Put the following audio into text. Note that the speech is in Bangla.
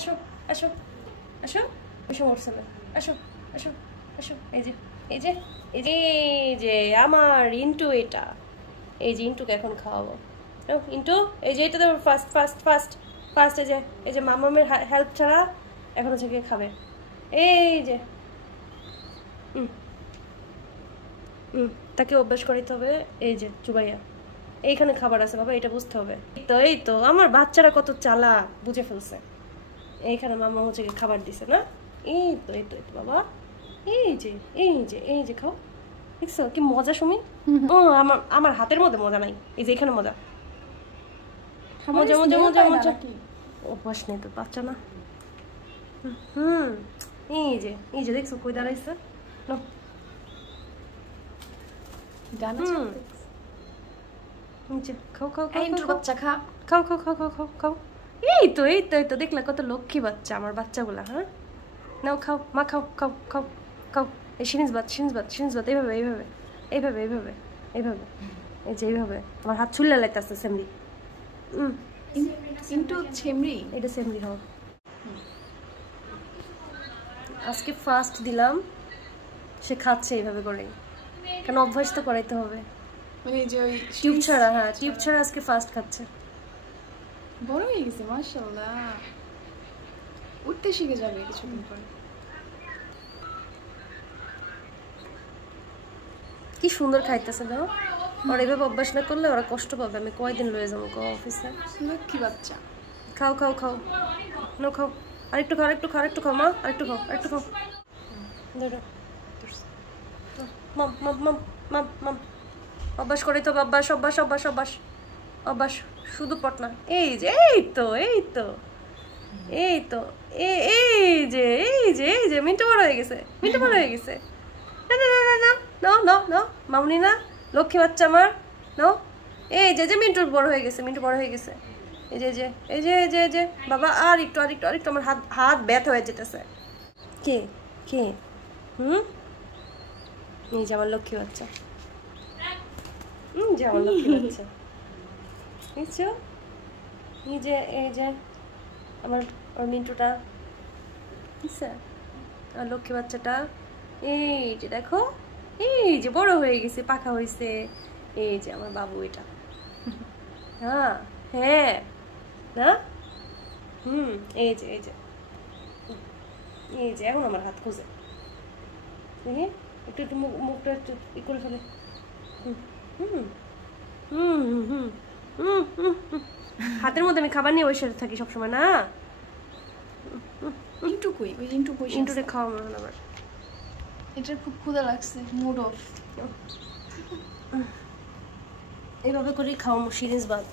আসো আসো আসো এসো মরছে না, আসো আসো আসো। এই যে এই যে এই যে এই যে আমার ইন্টু, এটা এই যে ইন্টুকে এখন খাওয়াবো। ইন্টু এই যে এটা তো ফার্স্ট ফার্স্ট ফার্স্ট ফার্স্ট, এই যে মামামের হেল্প ছাড়া এখন হচ্ছে গিয়ে খাবে। এই যে তাকে অভ্যাস করাইতে হবে। এই যে চুবাইয়া এইখানে খাবার আছে বাবা, এটা বুঝতে হবে। এই তো আমার বাচ্চারা কত চালাক, বুঝে ফেলছে। এইখানে মামা হচ্ছে খাবার দিছে না, এই তো এই তো এই তো বাবা, এই যে এই যে এই যে খাও, দেখছো কি মজা সুমি। ও আমার আমার হাতের মধ্যে মজা নাই, এই যে এখানে মজা মজা মজা মজা মজা। অভ্যাস নেই তো বাচ্চা না। এই যে দেখছো কই দাঁড়াইছে। খাও খাও খাও বাচ্চা, খা খাও খাও খাও খাও খাও খাও। এই তো এই তো এই তো দেখলা কত লক্ষ্মী বাচ্চা আমার বাচ্চাগুলা। হ্যাঁ নাও খাও মা, খাও খাও খাও খাও। এই সিরিঞ্জ বাদ সিরিঞ্জ বাদ সিরিঞ্জ বাদ, এইভাবে এইভাবে এইভাবে এইভাবে এইভাবে, এই যে এইভাবে আমার হাত ছুল্লা লাইতেছে সেমরি। কিন্তু সেমরি এটা সেমরি হোক। আজকে ফার্স্ট দিলাম, সে খাচ্ছে এইভাবে করে, কেন অভ্যাস তো করাইতে হবে। মানে যে ওই টিউব ছাড়া, হ্যাঁ টিউব ছাড়া আজকে ফার্স্ট খাচ্ছে। বড় হয়ে গেছে মাশাআল্লাহ, উঠতে শিখে যাবে কিছুদিন পরে। কি সুন্দর খাইতেছে দাও। আর এইভাবে অভ্যাস না করলে ওরা কষ্ট পাবে। আমি কয়দিন লয়ে যাবো অফিসে। লক্ষ্মী বাচ্চা। খাও খাও খাও নো খাও, আরেকটু খাও আরেকটু খাও আরেকটু খাও মা, আরেকটু খাও আরেকটু খাও। মাম মাম মাম মাম মাম, অভ্যাস করি তো, অভ্যাস অভ্যাস অভ্যাস অভ্যাস অভ্যাস, শুধু পটনা। এই যে এই তো এই তো এই তো এই যে এই যে এই যে মিন্টু বড় হয়ে গেছে, মিন্টু বড় হয়ে গেছে। না না না না না না না মামনি না, লক্ষ্মী বাচ্চা আমার নো। এই যে যে মিন্টু বড় হয়ে গেছে, মিন্টু বড় হয়ে গেছে। এই যে যে এই যে এই যে এই যে বাবা, আর একটু আর একটু আর একটু, আমার হাত হাত ব্যথা হয়ে যেতেছে। কে কে এই যে আমার লক্ষ্মী বাচ্চা, যে আমার লক্ষ্মী বাচ্চা, বুঝছো? এই যে এই যে আমার ওর মিন্টুটা, বুঝছে? আর লক্ষ্মী বাচ্চাটা এই যে দেখো, এই যে বড় হয়ে গেছে, পাখা হয়েছে। এই যে আমার বাবু এটা। হ্যাঁ হ্যাঁ না এই যে এই যে এই যে এখন আমার হাত খুঁজে দেখি, একটু একটু মুখটা একটু ই করে ফেলে। হাতের মধ্যে আমি খাবার নিয়ে বসে থাকি সবসময় না। ইন্টু কই, ওই ইন্টু কই, ইন্টুরে খাওয়া মনে হয় আমার। এটার খুব ক্ষুধা লাগছে, মুড অফ। এইভাবে করে খাওয়া সিরিজ বাদ।